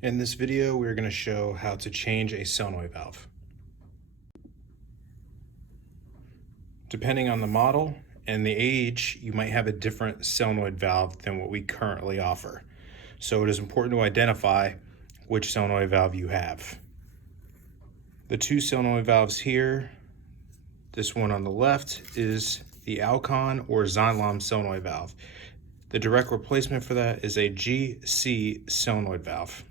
In this video, we're going to show how to change a solenoid valve. Depending on the model and the age, you might have a different solenoid valve than what we currently offer. So it is important to identify which solenoid valve you have. The two solenoid valves here, this one on the left is the Alcon or Xylem solenoid valve. The direct replacement for that is a GC solenoid valve.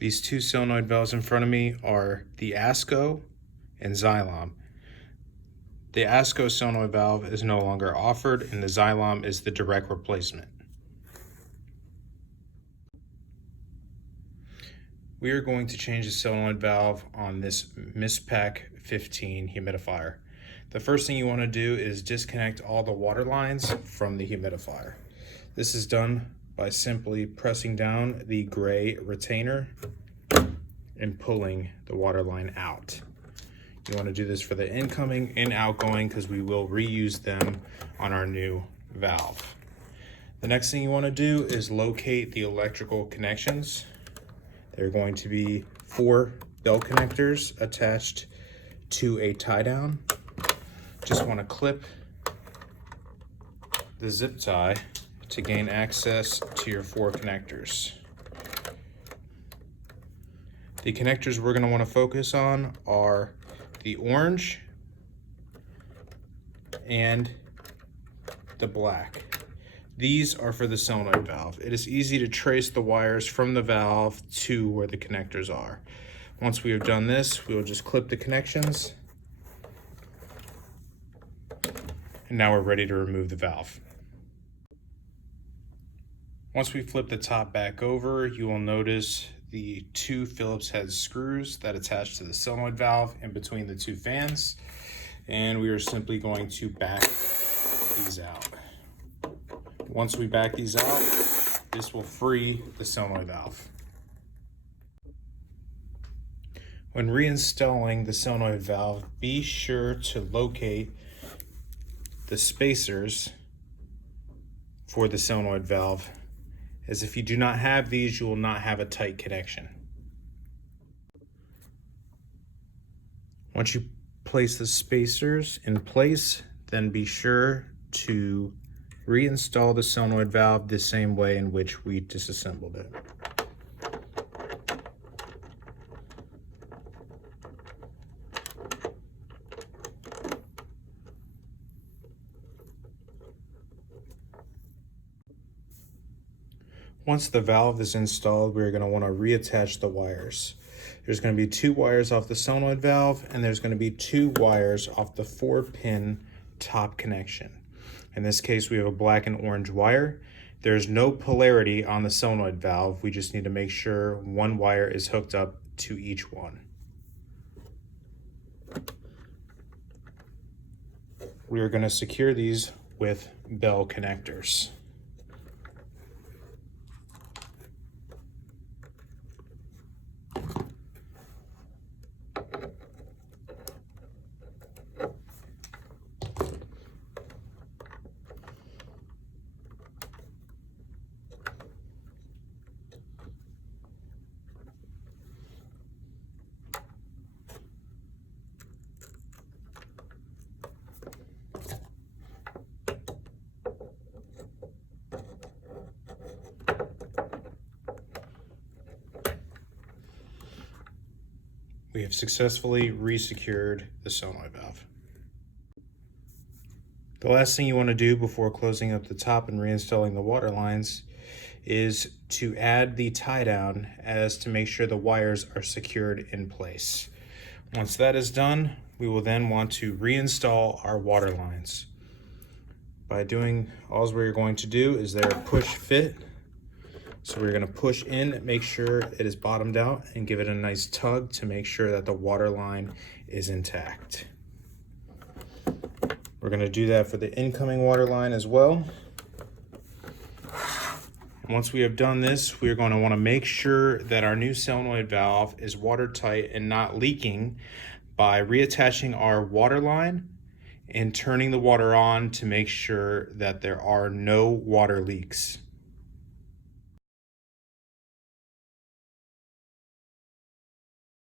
These two solenoid valves in front of me are the ASCO and Xylem. The ASCO solenoid valve is no longer offered, and the Xylem is the direct replacement. We are going to change the solenoid valve on this MISPAC 15 humidifier. The first thing you want to do is disconnect all the water lines from the humidifier. This is done by simply pressing down the gray retainer and pulling the water line out. You want to do this for the incoming and outgoing because we will reuse them on our new valve. The next thing you want to do is locate the electrical connections. They're going to be 4 bell connectors attached to a tie down. Just want to clip the zip tie to gain access to your 4 connectors. The connectors we're going to want to focus on are the orange and the black. These are for the solenoid valve. It is easy to trace the wires from the valve to where the connectors are. Once we have done this, we will just clip the connections. And now we're ready to remove the valve. Once we flip the top back over, you will notice the 2 Phillips head screws that attach to the solenoid valve in between the 2 fans. And we are simply going to back these out. Once we back these out, this will free the solenoid valve. When reinstalling the solenoid valve, be sure to locate the spacers for the solenoid valve, as if you do not have these, you will not have a tight connection. Once you place the spacers in place, then be sure to reinstall the solenoid valve the same way in which we disassembled it. Once the valve is installed, we're going to want to reattach the wires. There's going to be 2 wires off the solenoid valve, and there's going to be 2 wires off the 4-pin top connection. In this case, we have a black and orange wire. There's no polarity on the solenoid valve. We just need to make sure one wire is hooked up to each one. We are going to secure these with bell connectors. We have successfully resecured the solenoid valve. The last thing you want to do before closing up the top and reinstalling the water lines is to add the tie down as to make sure the wires are secured in place. Once that is done, we will then want to reinstall our water lines. By doing, all we're going to do is there push fit. So we're going to push in, make sure it is bottomed out, and give it a nice tug to make sure that the water line is intact. We're going to do that for the incoming water line as well. Once we have done this, we're going to want to make sure that our new solenoid valve is watertight and not leaking by reattaching our water line and turning the water on to make sure that there are no water leaks.